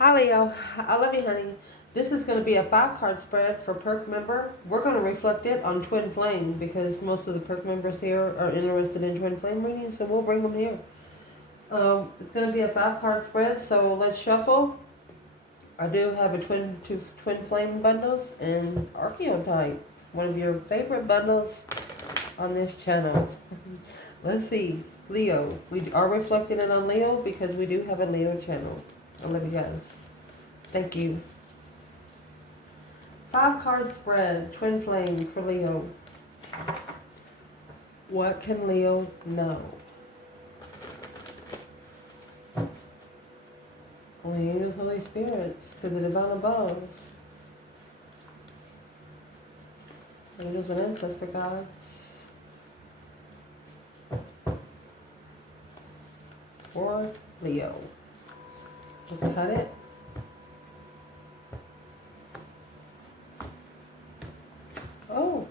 Hi Leo, I love you honey. This is going to be a 5 card spread for perk member. We're going to reflect it on twin flame because most of the perk members here are interested in twin flame readings, so we'll bring them here. It's going to be a 5 card spread, so let's shuffle. I do have a two twin flame bundles and archetype, one of your favorite bundles on this channel. Let's see, Leo. We are reflecting it on Leo because we do have a Leo channel. I love you guys. Thank you. 5 card spread, twin flame for Leo. What can Leo know? Holy angels, Holy spirits, to the divine above. Angels and ancestor gods. For Leo. Let's cut it. Oh.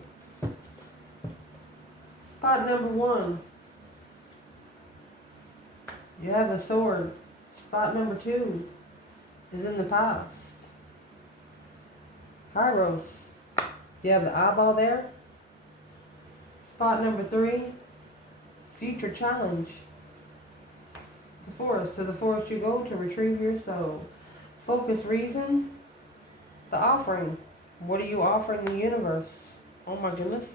Spot number 1. You have a sword. Spot number 2 is in the past. Kairos. You have the eyeball there. Spot number 3, future challenge. The forest. To the forest you go to retrieve your soul. Focus reason. The offering. What are you offering the universe? Oh my goodness.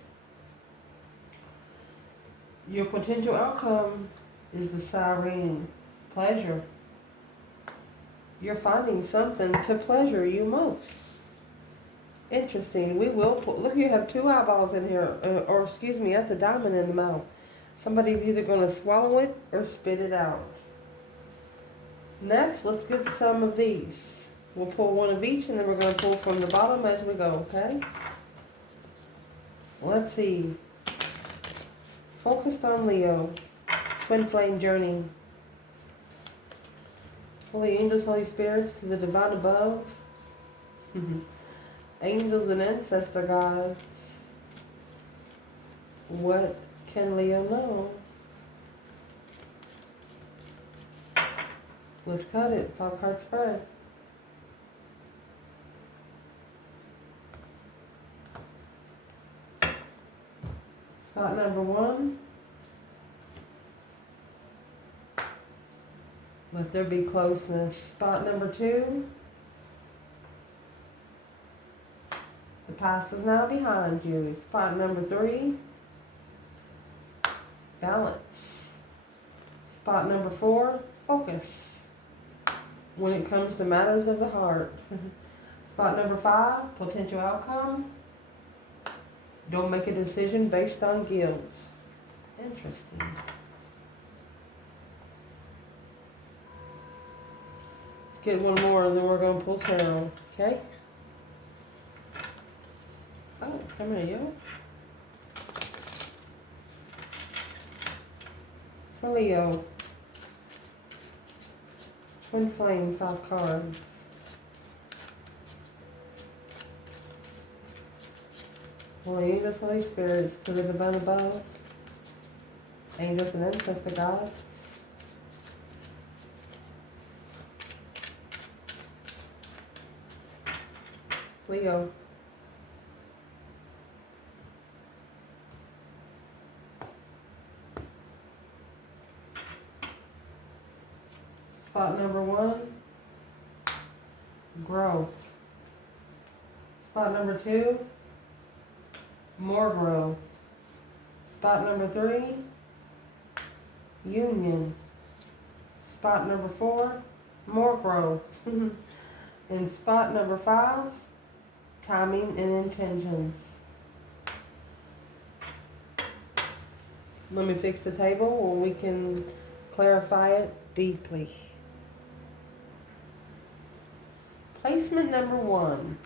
Your potential outcome is the siren. Pleasure. You're finding something to pleasure you most. Interesting. We will put, look, you have 2 eyeballs in here. Or excuse me, that's a diamond in the mouth. Somebody's either going to swallow it or spit it out. Next, let's get some of these. We'll pull one of each and then we're going to pull from the bottom as we go, okay? Let's see. Focused on Leo. Twin flame journey. Holy angels, Holy spirits, to the divine above. Angels and ancestor gods. What can Leo know? Let's cut it. 5 card spread. Spot number 1. Let there be closeness. Spot number 2. The past is now behind you. Spot number 3. Balance. Spot number 4. Focus. When it comes to matters of the heart. Spot number 5. Potential outcome. Don't make a decision based on guilt. Interesting. Let's get one more and then we're going to pull tarot. Okay? Oh, come here, you. For Leo. Twin flame, 5 cards. Holy angels, Holy spirits, to the divine above. Angels and ancestor gods. Leo. Spot number 1, growth. Spot number 2, more growth. Spot number 3, union. Spot number 4, more growth. And spot number 5, timing and intentions. Let me fix the table or we can clarify it deeply. Placement number 1.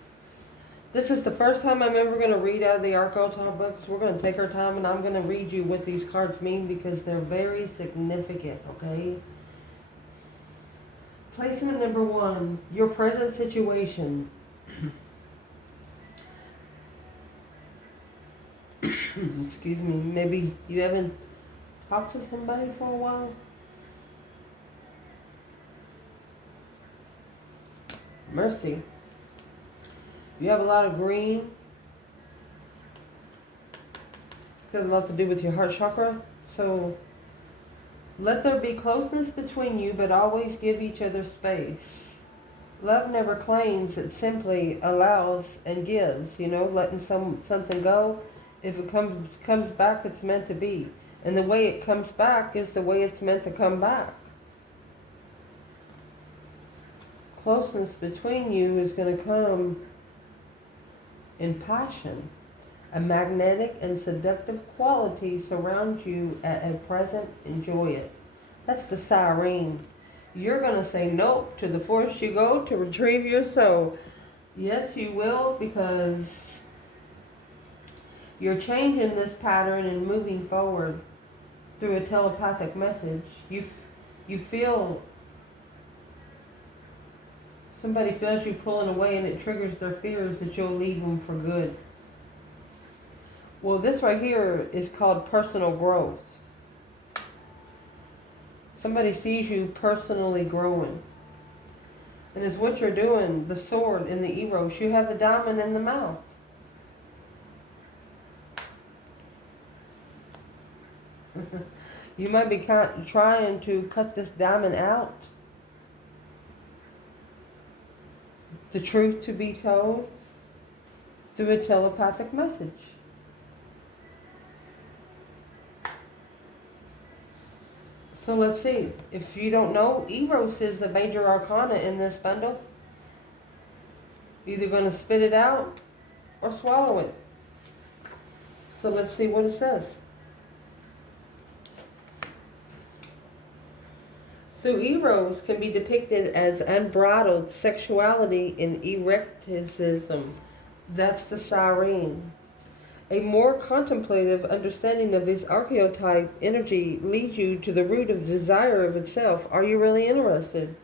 This is the first time I'm ever going to read out of the archetype books. We're going to take our time and I'm going to read you what these cards mean because they're very significant, okay? Placement number 1. Your present situation. Excuse me. Maybe you haven't talked to somebody for a while. mercy. You have a lot of green. It's got a lot to do with your heart chakra. So let there be closeness between you, but always give each other space. Love never claims, it simply allows and gives, letting something go. If it comes back, it's meant to be. And the way it comes back is the way it's meant to come back. Closeness between you is going to come in passion. A magnetic and seductive quality surrounds you at present. Enjoy it. That's the siren. You're going to say nope to the force you go to retrieve your soul. Yes, you will, because you're changing this pattern and moving forward through a telepathic message. You feel, somebody feels you pulling away, and it triggers their fears that you'll leave them for good. Well, this right here is called personal growth. Somebody sees you personally growing. And it's what you're doing, the sword in the Eros. You have the diamond in the mouth. You might be trying to cut this diamond out. The truth to be told through a telepathic message. So let's see. If you don't know, Eros is the major arcana in this bundle. You're either going to spit it out or swallow it. So let's see what it says. Through Eros can be depicted as unbridled sexuality and eroticism. That's the siren. A more contemplative understanding of this archetype energy leads you to the root of desire of itself. Are you really interested?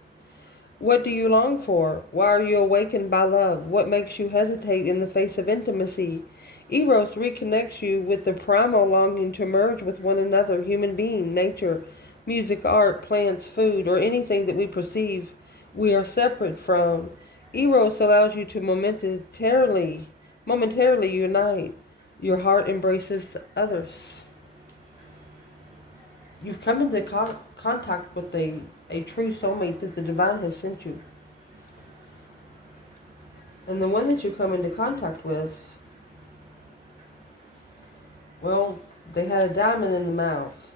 What do you long for? Why are you awakened by love? What makes you hesitate in the face of intimacy? Eros reconnects you with the primal longing to merge with one another, human being, nature, music, art, plants, food, or anything that we perceive we are separate from. Eros allows you to momentarily unite. Your heart embraces others. You've come into contact with a true soulmate that the divine has sent you. And the one that you come into contact with, well, they had a diamond in the mouth.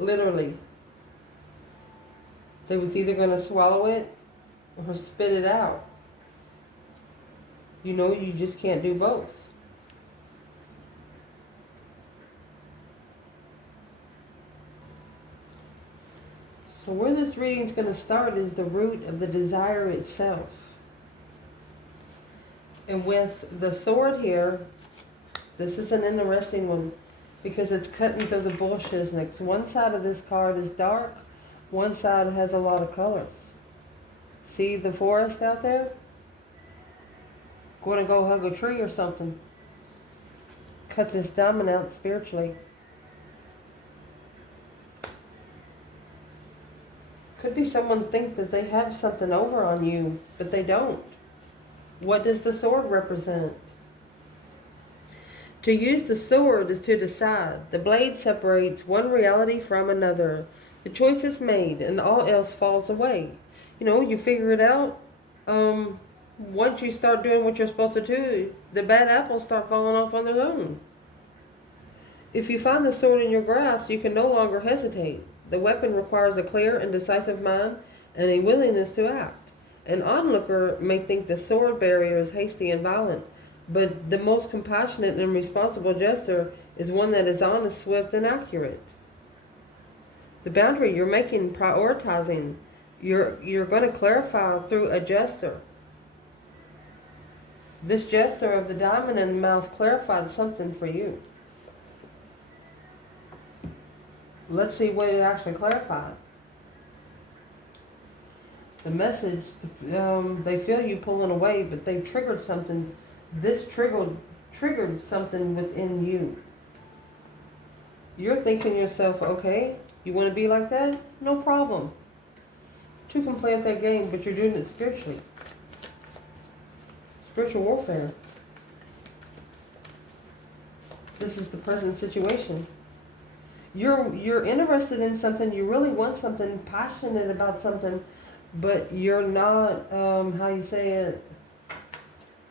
Literally. They was either going to swallow it or spit it out. You just can't do both. So where this reading is going to start is the root of the desire itself. And with the sword here, this is an interesting one because it's cutting through the bushes. Next, one side of this card is dark, one side has a lot of colors. See the forest out there? Going to go hug a tree or something. Cut this diamond out spiritually. Could be someone think that they have something over on you, but they don't. What does the sword represent? To use the sword is to decide. The blade separates one reality from another. The choice is made and all else falls away. You figure it out. Once you start doing what you're supposed to do, the bad apples start falling off on their own. If you find the sword in your grasp, you can no longer hesitate. The weapon requires a clear and decisive mind and a willingness to act. An onlooker may think the sword bearer is hasty and violent, but the most compassionate and responsible gesture is one that is honest, swift, and accurate. The boundary you're making, prioritizing, you're going to clarify through a gesture. This gesture of the diamond in the mouth clarified something for you. Let's see what it actually clarified. The message, they feel you pulling away, but they triggered something. This triggered something within you. You're thinking to yourself, okay, you want to be like that? No problem. Two can play at that game, but you're doing it spiritually. Spiritual warfare. This is the present situation. You're interested in something, you really want something, passionate about something, but you're not, how you say it,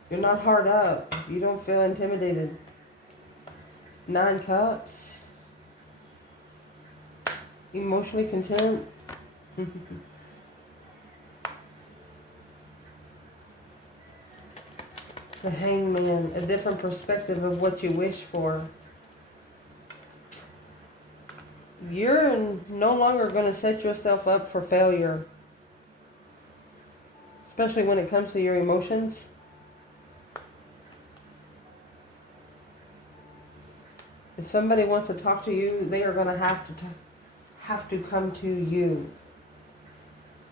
you're not hard up. You don't feel intimidated. 9 cups. Emotionally content. The Hangman, a different perspective of what you wish for. You're no longer going to set yourself up for failure, especially when it comes to your emotions. If somebody wants to talk to you, they are going to have to come to you.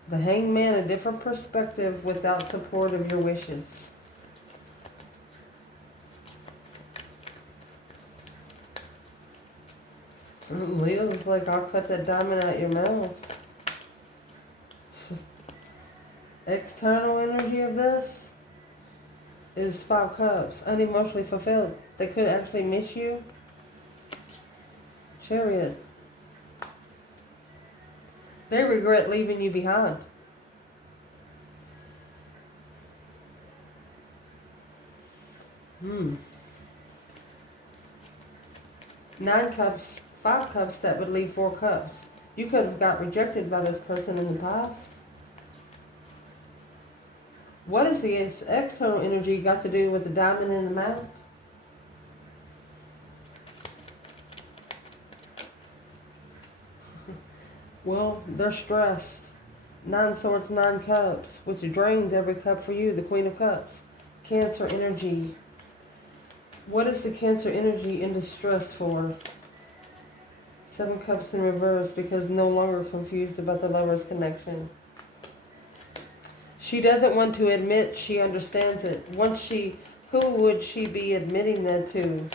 The Hangman, a different perspective without support of your wishes. Leo's like, I'll cut that diamond out your mouth. External energy of this is 5 cups. Unemotionally fulfilled. They could actually miss you. Chariot. They regret leaving you behind. Hmm. 9 cups, 5 cups, that would leave 4 cups. You could have got rejected by this person in the past. What has the external energy got to do with the diamond in the mouth? Well, they're stressed. 9 swords, 9 cups, which drains every cup for you, the Queen of Cups. Cancer energy. What is the Cancer energy in distress for? 7 cups in reverse, because no longer confused about the lover's connection. She doesn't want to admit she understands it. Who would she be admitting that to?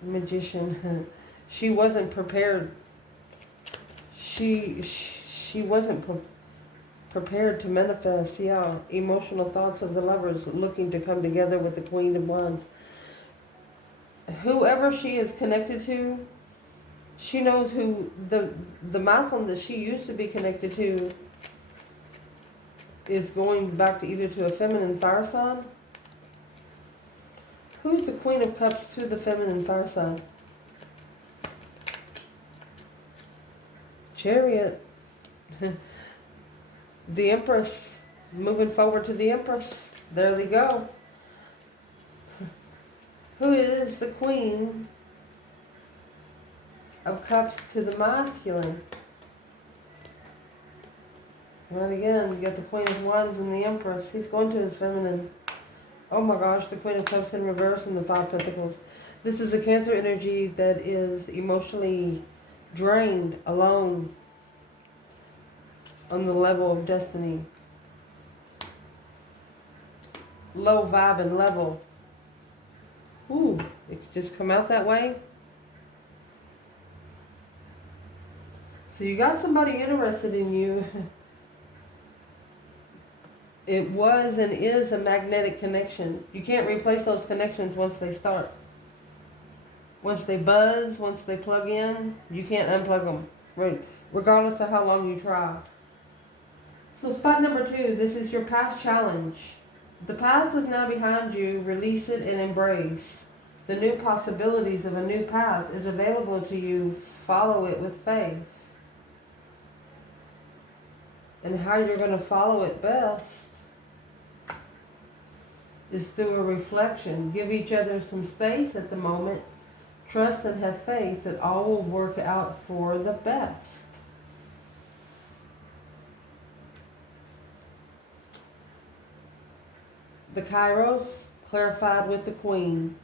Magician. She wasn't prepared. She wasn't prepared to manifest. Yeah, emotional thoughts of the lovers looking to come together with the Queen of Wands. Whoever she is connected to, she knows who the masculine that she used to be connected to is going back to either to a feminine fire sign. Who's the Queen of Cups to the feminine fire sign? Chariot. The Empress. Moving forward to the Empress. There they go. Who is the Queen of Cups to the masculine? Right again, you got the Queen of Wands and the Empress. He's going to his feminine. Oh my gosh, the Queen of Cups in reverse and the 5 Pentacles. This is a Cancer energy that is emotionally drained, alone, on the level of destiny. Low vibe and level. Ooh, it could just come out that way. So you got somebody interested in you. It was and is a magnetic connection. You can't replace those connections once they start. Once they buzz, once they plug in, you can't unplug them, right? Regardless of how long you try. So spot number 2, this is your past challenge. The past is now behind you. Release it and embrace. The new possibilities of a new path is available to you. Follow it with faith. And how you're going to follow it best is through a reflection. Give each other some space at the moment. Trust and have faith that all will work out for the best. The Kairos, clarified with the Queen.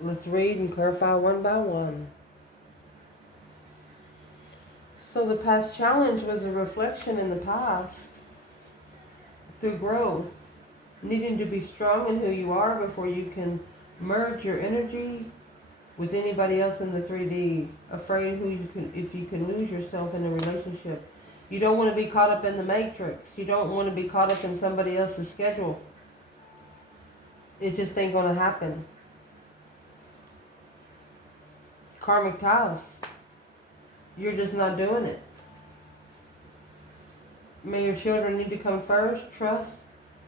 Let's read and clarify one by one. So the past challenge was a reflection in the past through growth. needing to be strong in who you are before you can merge your energy with anybody else in the 3D, afraid if you can lose yourself in a relationship. You don't want to be caught up in the matrix. You don't want to be caught up in somebody else's schedule. It just ain't going to happen. Karmic ties. You're just not doing it. May your children need to come first. Trust.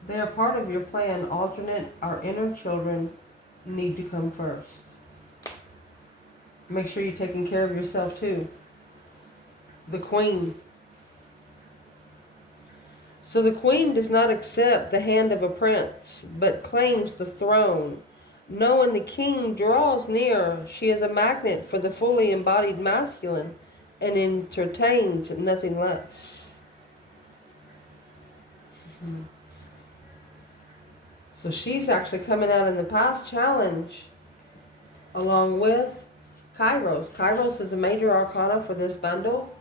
They are part of your plan. Alternate, our inner children need to come first. Make sure you're taking care of yourself too. The Queen. So the Queen does not accept the hand of a prince, but claims the throne. Knowing the king draws near, she is a magnet for the fully embodied masculine and entertains nothing less. So she's actually coming out in the past challenge along with Kairos. Kairos is a major arcana for this bundle.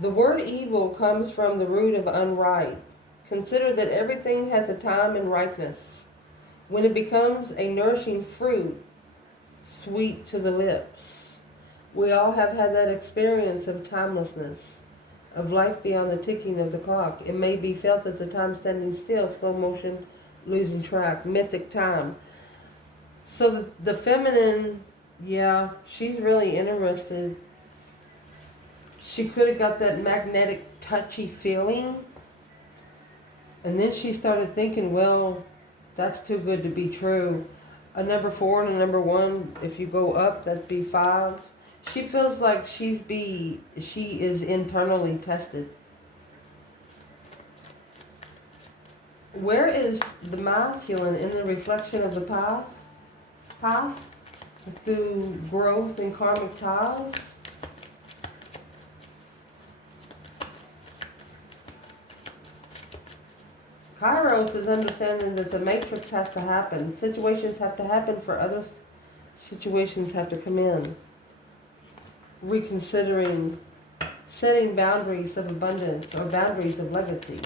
The word evil comes from the root of unripe. Consider that everything has a time and ripeness. When it becomes a nourishing fruit, sweet to the lips. We all have had that experience of timelessness, of life beyond the ticking of the clock. It may be felt as a time standing still, slow motion, losing track, mythic time. So the feminine, yeah, she's really interested. She could have got that magnetic, touchy feeling. And then she started thinking, well, that's too good to be true. A number 4 and a number 1, if you go up, that'd be 5. She feels like she is internally tested. Where is the masculine in the reflection of the past through growth and karmic ties? Kairos is understanding that the matrix has to happen. Situations have to happen for other situations have to come in. Reconsidering, setting boundaries of abundance or boundaries of legacy.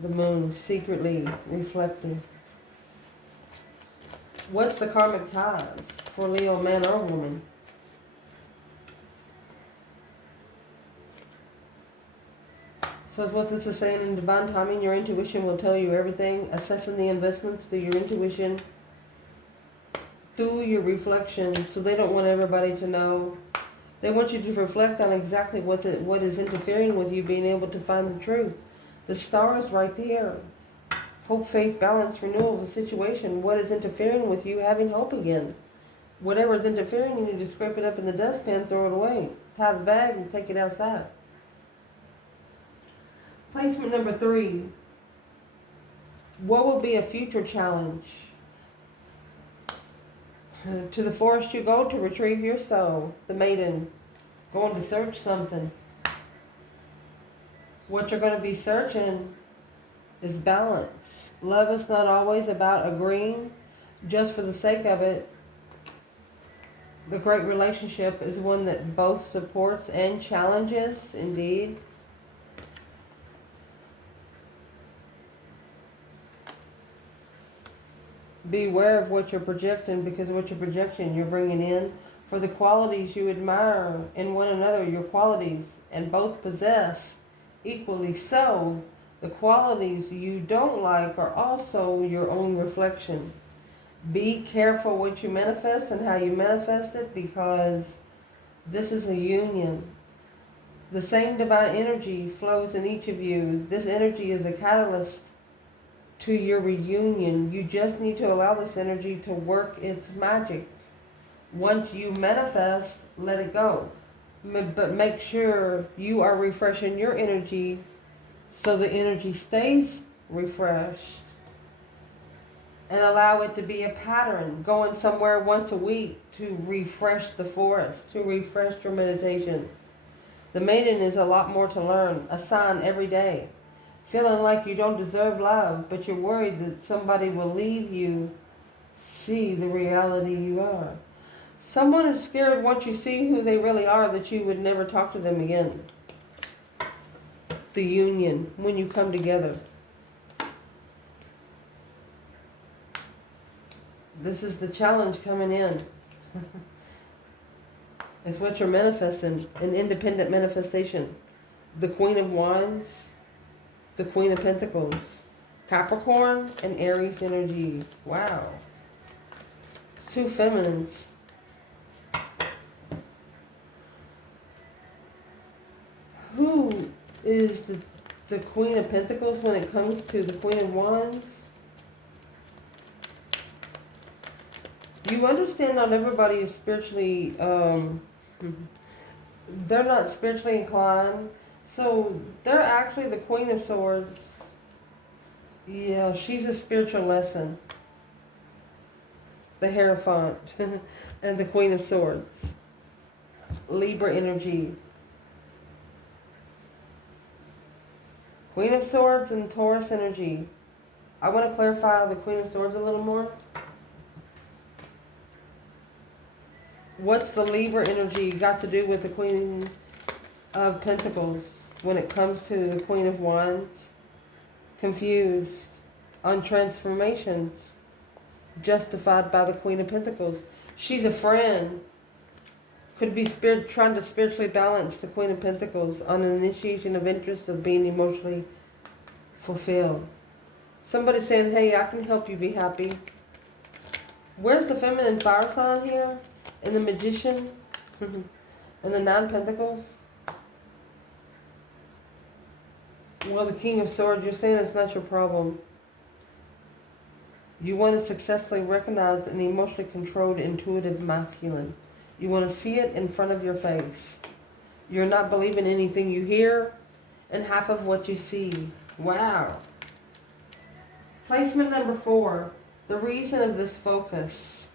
The moon secretly reflecting. What's the karmic ties for Leo, man or woman? So what this is saying, in divine timing, your intuition will tell you everything. Assessing the investments through your intuition, through your reflection. So they don't want everybody to know. They want you to reflect on exactly what is interfering with you being able to find the truth. The star is right there. Hope, faith, balance, renewal of the situation. What is interfering with you having hope again? Whatever is interfering, you need to scrape it up in the dustpan, throw it away. Tie the bag and take it outside. Placement number 3. What will be a future challenge? To the forest you go to retrieve your soul. The maiden. Going to search something. What you're going to be searching is balance. Love is not always about agreeing just for the sake of it. The great relationship is one that both supports and challenges, indeed. Beware of what you're projecting, because what you're projecting, you're bringing in. For the qualities you admire in one another, your qualities, and both possess equally so, the qualities you don't like are also your own reflection. Be careful what you manifest and how you manifest it, because this is a union. The same divine energy flows in each of you. This energy is a catalyst to your reunion. You just need to allow this energy to work its magic. Once you manifest, let it go. But make sure you are refreshing your energy so the energy stays refreshed. And allow it to be a pattern. Going somewhere once a week to refresh the forest, to refresh your meditation. The maiden is a lot more to learn. A sign every day. Feeling like you don't deserve love, but you're worried that somebody will leave you. See the reality you are. Someone is scared once you see who they really are that you would never talk to them again. the union, when you come together. This is the challenge coming in. It's what you're manifesting, an independent manifestation. The Queen of Wands, the Queen of Pentacles, Capricorn and Aries energy. Wow. Two feminines. Who is the Queen of Pentacles when it comes to the Queen of Wands? You understand not everybody is spiritually, they're not spiritually inclined. So they're actually the Queen of Swords. Yeah, she's a spiritual lesson. The Hierophant and the Queen of Swords. Libra energy. Queen of Swords and Taurus energy. I want to clarify the Queen of Swords a little more. What's the Libra energy got to do with the Queen of Pentacles when it comes to the Queen of Wands? Confused on transformations justified by the Queen of Pentacles. She's a friend. Could be trying to spiritually balance the Queen of Pentacles on an initiation of interest of being emotionally fulfilled. Somebody saying, hey, I can help you be happy. Where's the feminine fire sign here? And the Magician? And the Nine Pentacles? Well, the King of Swords, you're saying it's not your problem. You want to successfully recognize an emotionally controlled, intuitive masculine. You want to see it in front of your face. You're not believing anything you hear and half of what you see. Wow. Placement number 4. The reason of this focus.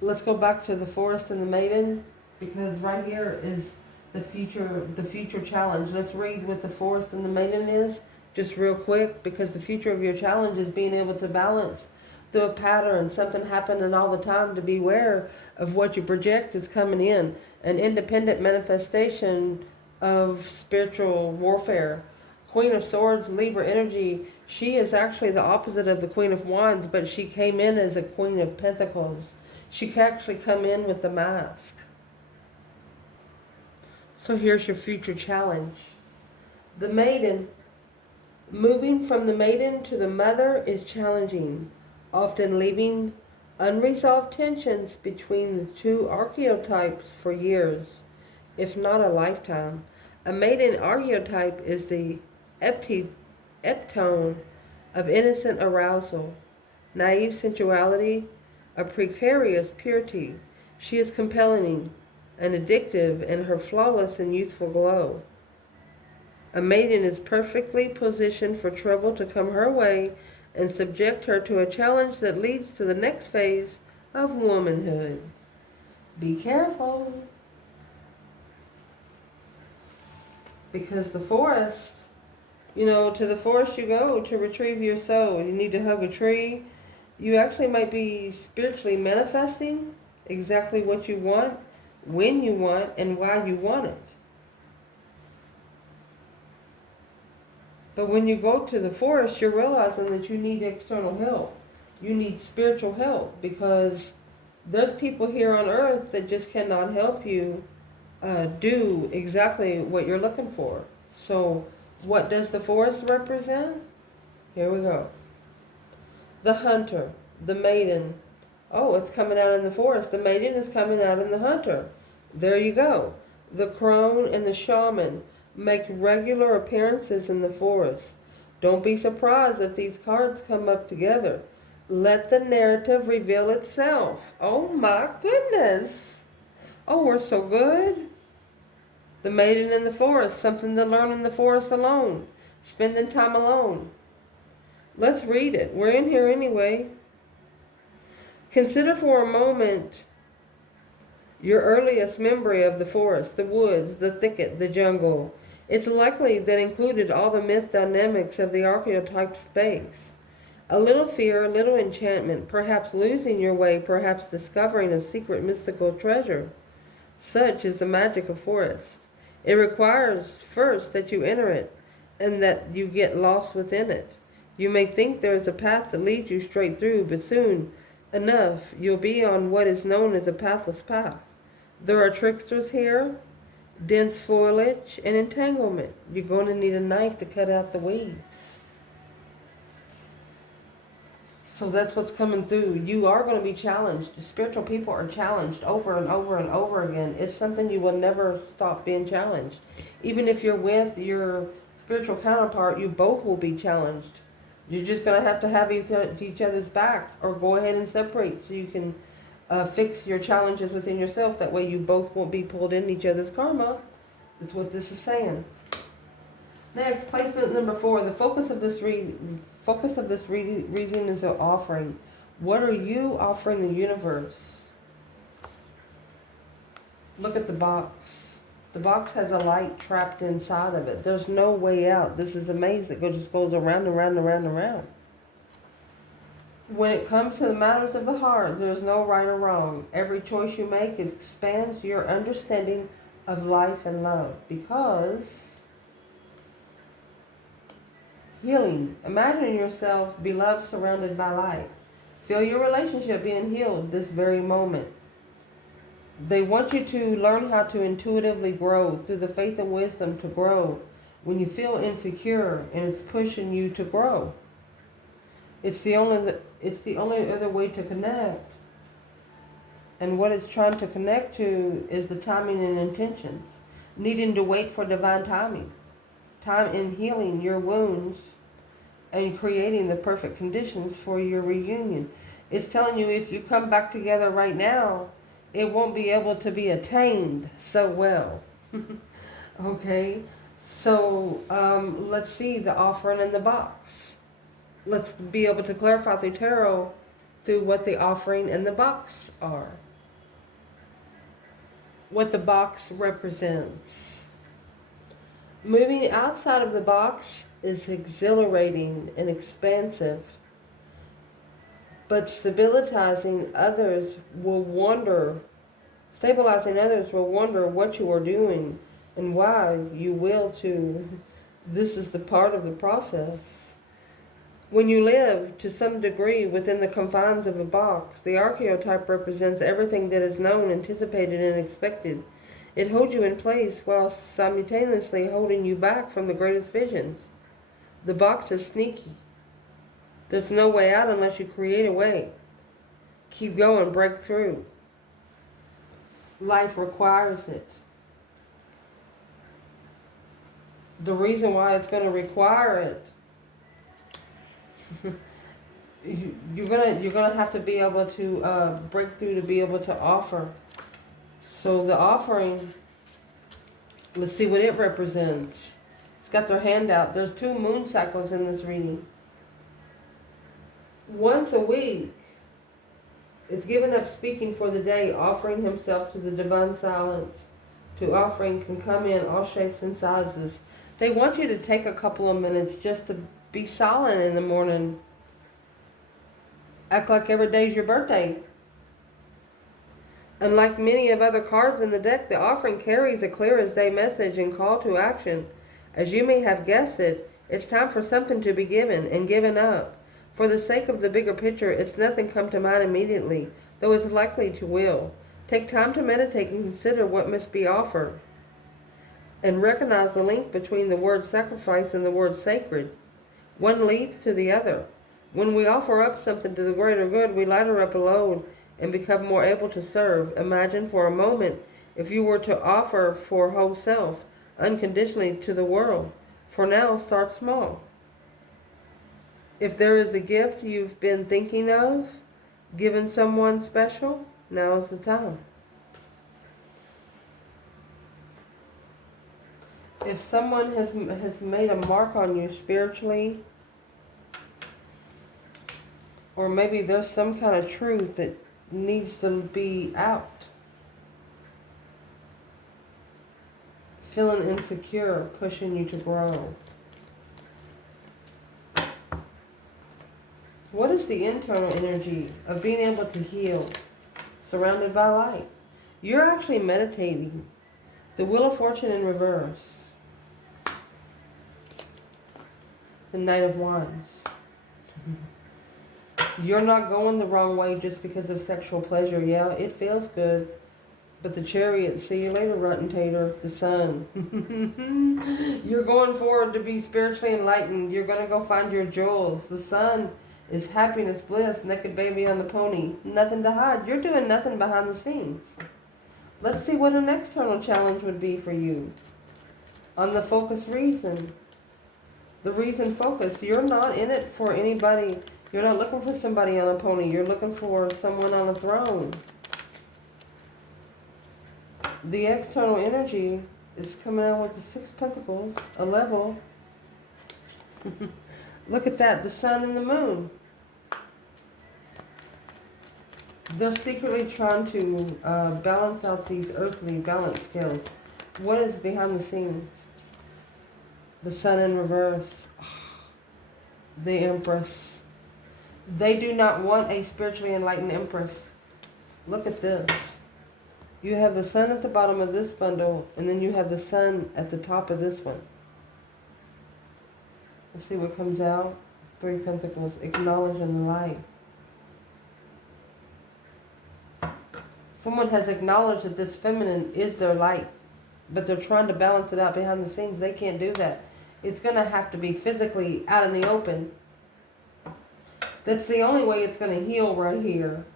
Let's go back to the Forest and the Maiden, because right here is the future challenge. Let's read what the Forest and the Maiden is, just real quick, because the future of your challenge is being able to balance through a pattern, something happening all the time, to be aware of what you project is coming in. An independent manifestation of spiritual warfare. Queen of Swords, Libra energy, she is actually the opposite of the Queen of Wands, but she came in as a Queen of Pentacles. She can actually come in with the mask. So here's your future challenge. The Maiden. Moving from the Maiden to the Mother is challenging, often leaving unresolved tensions between the two archetypes for years, if not a lifetime. A Maiden archetype is the epitome of innocent arousal, naive sensuality, a precarious purity. She is compelling and addictive in her flawless and youthful glow. A maiden is perfectly positioned for trouble to come her way and subject her to a challenge that leads to the next phase of womanhood. Be careful. Because the forest, to the forest you go to retrieve your soul. You need to hug a tree. You actually might be spiritually manifesting exactly what you want, when you want, and why you want it. But when you go to the forest, you're realizing that you need external help. You need spiritual help, because there's people here on earth that just cannot help you do exactly what you're looking for. So what does the forest represent? Here we go. The hunter, the maiden. Oh, it's coming out in the forest. The maiden is coming out in the hunter. There you go. The crone and the shaman make regular appearances in the forest. Don't be surprised if these cards come up together. Let the narrative reveal itself. Oh my goodness. Oh, we're so good. The maiden in the forest, something to learn in the forest alone. Spending time alone. Let's read it. We're in here anyway. Consider for a moment your earliest memory of the forest, the woods, the thicket, the jungle. It's likely that included all the myth dynamics of the archetype space. A little fear, a little enchantment, perhaps losing your way, perhaps discovering a secret mystical treasure. Such is the magic of forest. It requires first that you enter it and that you get lost within it. You may think there is a path that leads you straight through, but soon enough you'll be on what is known as a pathless path. There are tricksters here, dense foliage, and entanglement. You're going to need a knife to cut out the weeds. So that's what's coming through. You are going to be challenged. Spiritual people are challenged over and over and over again. It's something you will never stop being challenged. Even if you're with your spiritual counterpart, you both will be challenged. You're just going to have each other's back, or go ahead and separate so you can fix your challenges within yourself. That way you both won't be pulled in each other's karma. That's what this is saying. Next, placement number 4. The focus of this reading is an offering. What are you offering the universe? Look at the box. The box has a light trapped inside of it. There's no way out. This is a maze that just goes around and round and round and round. When it comes to the matters of the heart, there is no right or wrong. Every choice you make expands your understanding of life and love. Because healing. Imagine yourself beloved, surrounded by light. Feel your relationship being healed this very moment. They want you to learn how to intuitively grow through the faith and wisdom to grow when you feel insecure and it's pushing you to grow. It's the only other way to connect. And what it's trying to connect to is the timing and intentions. Needing to wait for divine timing. Time in healing your wounds and creating the perfect conditions for your reunion. It's telling you if you come back together right now, it won't be able to be attained so well. Okay, so let's see the offering in the box. Let's be able to clarify through tarot through what the offering and the box are. What the box represents. Moving outside of the box is exhilarating and expansive, but stabilizing others will wonder what you are doing and why you will too. This is the part of the process. When you live to some degree within the confines of a box, the archetype represents everything that is known, anticipated, and expected. It holds you in place while simultaneously holding you back from the greatest visions. The box is sneaky. There's no way out unless you create a way. Keep going, break through. Life requires it. The reason why it's going to require it, you're gonna have to be able to break through to be able to offer. So the offering, let's see what it represents. It's got their hand out. There's 2 moon cycles in this reading. Once a week, it's given up speaking for the day, offering himself to the divine silence. To offering can come in all shapes and sizes. They want you to take a couple of minutes just to be silent in the morning. Act like every day is your birthday. Unlike many of other cards in the deck, the offering carries a clear as day message and call to action. As you may have guessed it, it's time for something to be given and given up. For the sake of the bigger picture, it's nothing come to mind immediately, though it's likely to will. Take time to meditate and consider what must be offered. And recognize the link between the word sacrifice and the word sacred. One leads to the other. When we offer up something to the greater good, we lighter up a load and become more able to serve. Imagine for a moment if you were to offer for whole self, unconditionally to the world. For now, start small. If there is a gift you've been thinking of, giving someone special, now is the time. If someone has made a mark on you spiritually, or maybe there's some kind of truth that needs to be out. Feeling insecure, pushing you to grow. What is the internal energy of being able to heal, surrounded by light? You're actually meditating. The Wheel of Fortune in reverse. The Knight of Wands. You're not going the wrong way just because of sexual pleasure. Yeah, it feels good. But the Chariot, see you later, rotten tater. The Sun. You're going forward to be spiritually enlightened. You're going to go find your jewels. The Sun is happiness, bliss, naked baby on the pony. Nothing to hide. You're doing nothing behind the scenes. Let's see what an external challenge would be for you. On the focus reason. The reason focus. You're not in it for anybody. You're not looking for somebody on a pony. You're looking for someone on a throne. The external energy is coming out with the 6 Pentacles, a level. Look at that, the Sun and the Moon. They're secretly trying to balance out these earthly balance scales. What is behind the scenes? The Sun in reverse. The Empress. They do not want a spiritually enlightened Empress. Look at this. You have the Sun at the bottom of this bundle, and then you have the Sun at the top of this one. Let's see what comes out. 3 Pentacles, acknowledging the light. Someone has acknowledged that this feminine is their light, but they're trying to balance it out behind the scenes. They can't do that. It's going to have to be physically out in the open. That's the only way it's going to heal right here.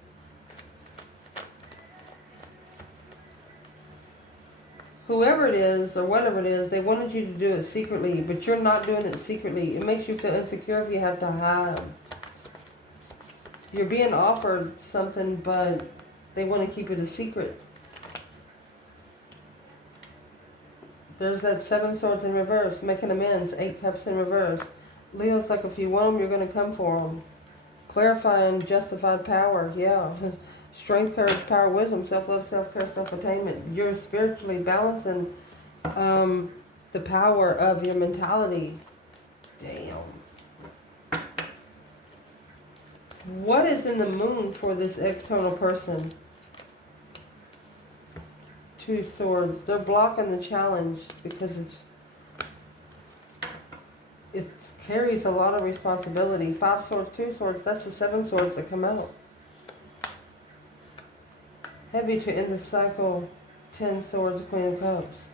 Whoever it is or whatever it is, they wanted you to do it secretly, but you're not doing it secretly. It makes you feel insecure if you have to hide. You're being offered something, but they want to keep it a secret. There's that 7 Swords in reverse, making amends, 8 Cups in reverse. Leo's like, if you want them, you're going to come for them. Clarifying justified power, yeah. Strength, courage, power, wisdom, self-love, self-care, self-attainment. You're spiritually balancing the power of your mentality. Damn. What is in the Moon for this external person? 2 Swords. They're blocking the challenge because it carries a lot of responsibility. 5 Swords, 2 Swords. That's the 7 Swords that come out. Heavy to end the cycle. 10 Swords, Queen of Cups.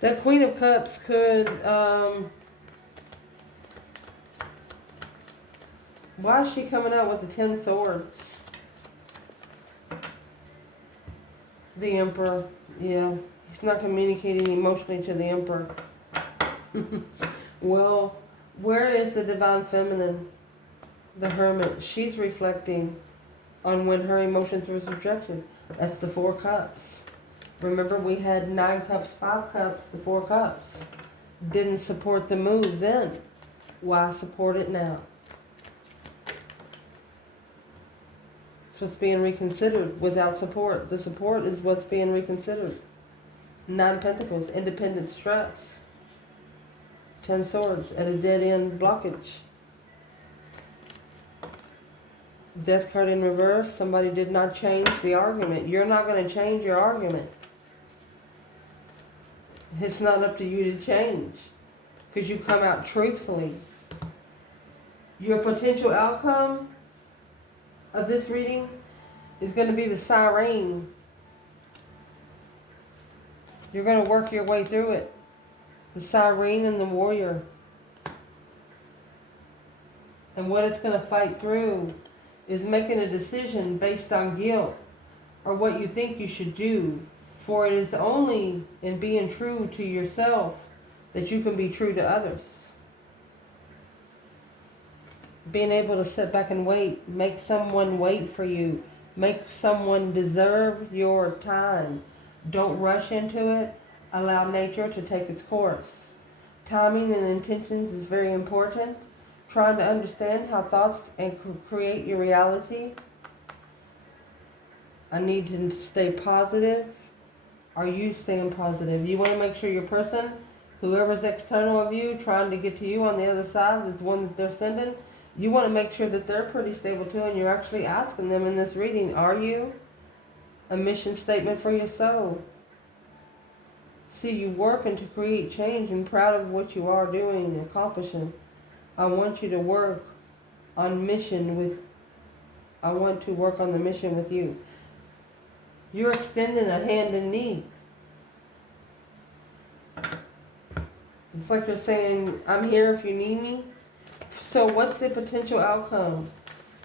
That Queen of Cups could... why is she coming out with the 10 Swords? The Emperor. Yeah. He's not communicating emotionally to the Emperor. Well, where is the Divine Feminine? The Hermit. She's reflecting on when her emotions was rejected. That's the 4 Cups. Remember, we had 9 Cups, 5 Cups, the 4 Cups. Didn't support the move then. Why support it now? It's what's being reconsidered without support. The support is what's being reconsidered. 9 Pentacles, independent stress. 10 Swords, at a dead end blockage. Death card in reverse. Somebody did not change the argument. You're not going to change your argument. It's not up to you to change. Because you come out truthfully. Your potential outcome of this reading is going to be the Siren. You're going to work your way through it. The Siren and the Warrior. And what it's going to fight through is making a decision based on guilt or what you think you should do. For it is only in being true to yourself that you can be true to others. Being able to sit back and wait, make someone wait for you, make someone deserve your time. Don't rush into it. Allow nature to take its course. Timing and intentions is very important. Trying to understand how thoughts and create your reality. I need to stay positive. Are you staying positive? You want to make sure your person, whoever's external of you, trying to get to you on the other side, the one that they're sending, you want to make sure that they're pretty stable too, and you're actually asking them in this reading, are you? a mission statement for your soul. See you working to create change and proud of what you are doing and accomplishing. I want you to work on mission with, I want to work on the mission with you. You're extending a hand in need. It's like you're saying, I'm here if you need me. So what's the potential outcome?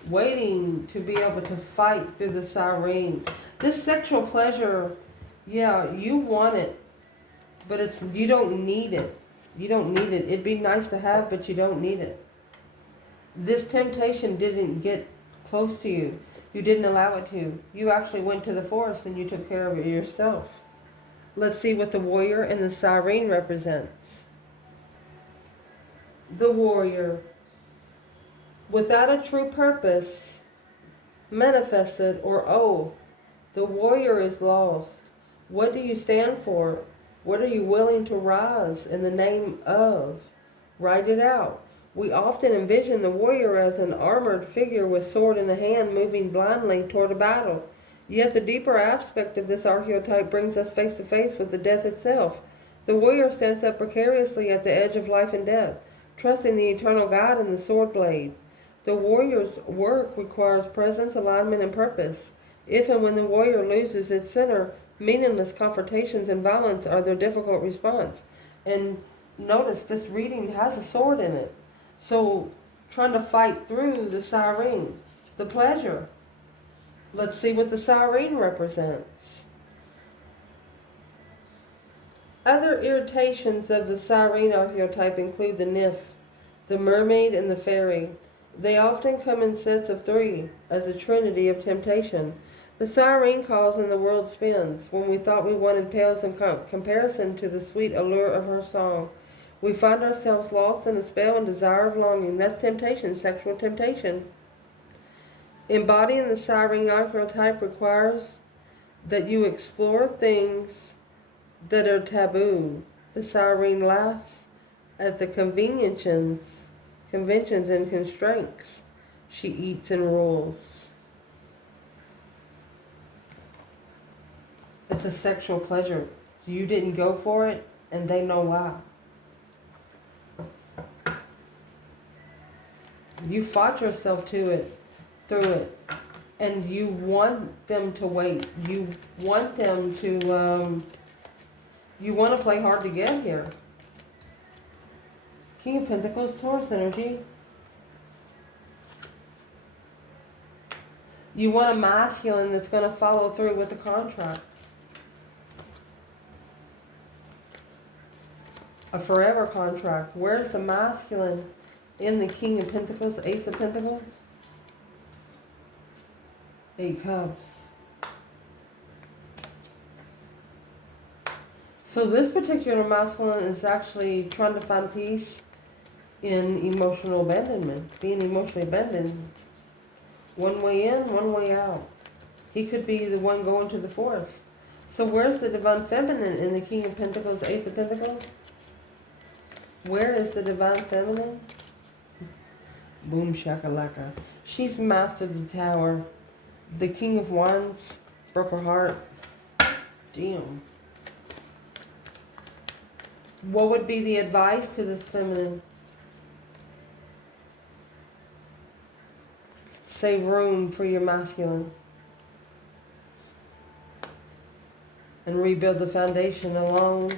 Waiting to be able to fight through the siren. This sexual pleasure, yeah, you want it, but you don't need it. You don't need it. It'd be nice to have, but you don't need it. This temptation didn't get close to you. You didn't allow it to. You actually went to the forest and you took care of it yourself. Let's see what the warrior and the siren represents. The warrior. Without a true purpose, manifested or oath, the warrior is lost. What do you stand for? What are you willing to rise in the name of? Write it out. We often envision the warrior as an armored figure with sword in a hand moving blindly toward a battle. Yet the deeper aspect of this archetype brings us face to face with the death itself. The warrior stands up precariously at the edge of life and death, trusting the eternal God and the sword blade. The warrior's work requires presence, alignment, and purpose. If and when the warrior loses its center, meaningless confrontations and violence are their difficult response. And notice this reading has a sword in it. So trying to fight through the siren, the pleasure. Let's see what the siren represents. Other irritations of the siren archetype include the nymph, the mermaid, and the fairy. They often come in sets of 3 as a trinity of temptation. The siren calls and the world spins. When we thought we wanted pales in comparison to the sweet allure of her song, we find ourselves lost in a spell and desire of longing. That's temptation, sexual temptation. Embodying the siren archetype requires that you explore things that are taboo. The siren laughs at the conventions and constraints she eats and rules. It's a sexual pleasure. You didn't go for it, and they know why. You fought yourself to it, through it, and you want them to wait. You want them to, you want to play hard to get here. King of Pentacles, Taurus energy. You want a masculine that's going to follow through with the contract. A forever contract. Where's the masculine in the King of Pentacles, Ace of Pentacles? 8 Cups. So this particular masculine is actually trying to find peace in emotional abandonment, being emotionally abandoned. One way in, one way out. He could be the one going to the forest. So where's the divine feminine in the King of Pentacles, Ace of Pentacles? Where is the divine feminine? Boom shakalaka. She's mastered the tower. The King of Wands broke her heart. Damn. What would be the advice to this feminine? Save room for your masculine. And rebuild the foundation along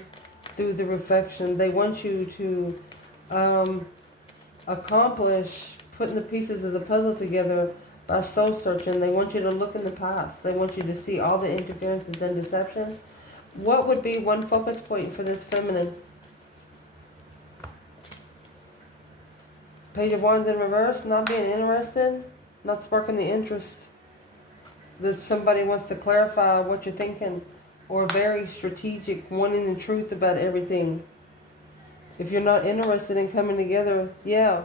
through the reflection. They want you to accomplish putting the pieces of the puzzle together by soul searching. They want you to look in the past. They want you to see all the interferences and deception. What would be one focus point for this feminine? Page of Wands in reverse, not being interested, not sparking the interest. That somebody wants to clarify what you're thinking, or very strategic, wanting the truth about everything. If you're not interested in coming together, yeah.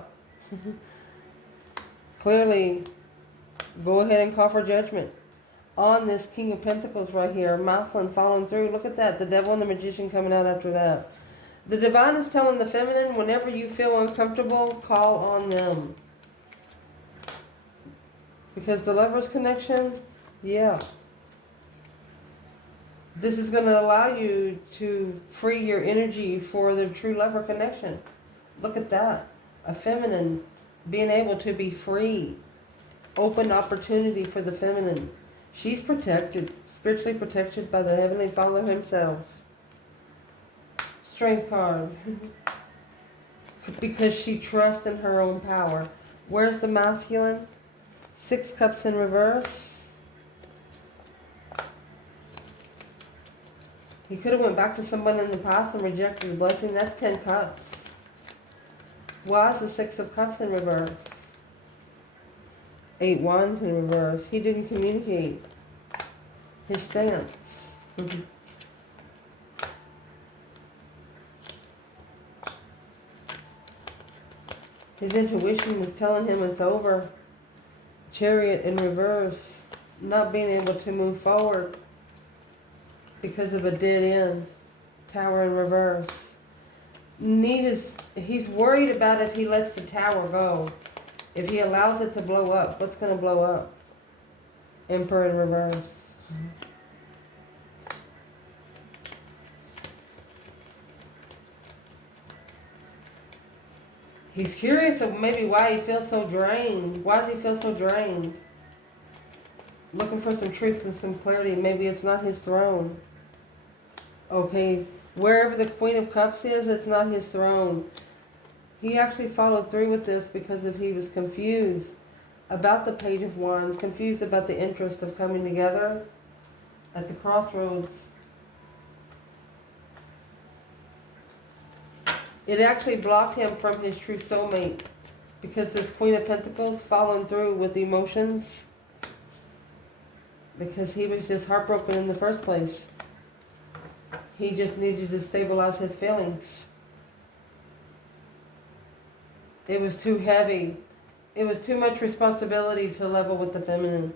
Clearly, go ahead and call for judgment. On this King of Pentacles right here, masculine following through. Look at that, the devil and the magician coming out after that. The divine is telling the feminine, whenever you feel uncomfortable, call on them. Because the Lover's connection, yeah. This is going to allow you to free your energy for the true lover connection. Look at that. A feminine being able to be free. Open opportunity for the feminine. She's protected, spiritually protected by the Heavenly Father himself. Strength card. Because she trusts in her own power. Where's the masculine? 6 cups in reverse. He could have went back to someone in the past and rejected the blessing. That's 10 cups. Why is the 6 of cups in reverse? 8 wands in reverse. He didn't communicate his stance. His intuition was telling him it's over. Chariot in reverse. Not being able to move forward because of a dead end. Tower in reverse. He's worried about if he lets the tower go. If he allows it to blow up, what's going to blow up? Emperor in reverse. He's curious of maybe why he feels so drained. Why does he feel so drained? Looking for some truth and some clarity. Maybe it's not his throne. Okay, wherever the Queen of Cups is, it's not his throne. He actually followed through with this because he was confused about the Page of Wands, confused about the interest of coming together at the crossroads. It actually blocked him from his true soulmate because this Queen of Pentacles following through with emotions because he was just heartbroken in the first place. He just needed to stabilize his feelings. It was too heavy. It was too much responsibility to level with the feminine.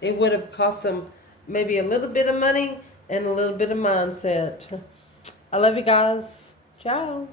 It would have cost him maybe a little bit of money and a little bit of mindset. I love you guys. Ciao.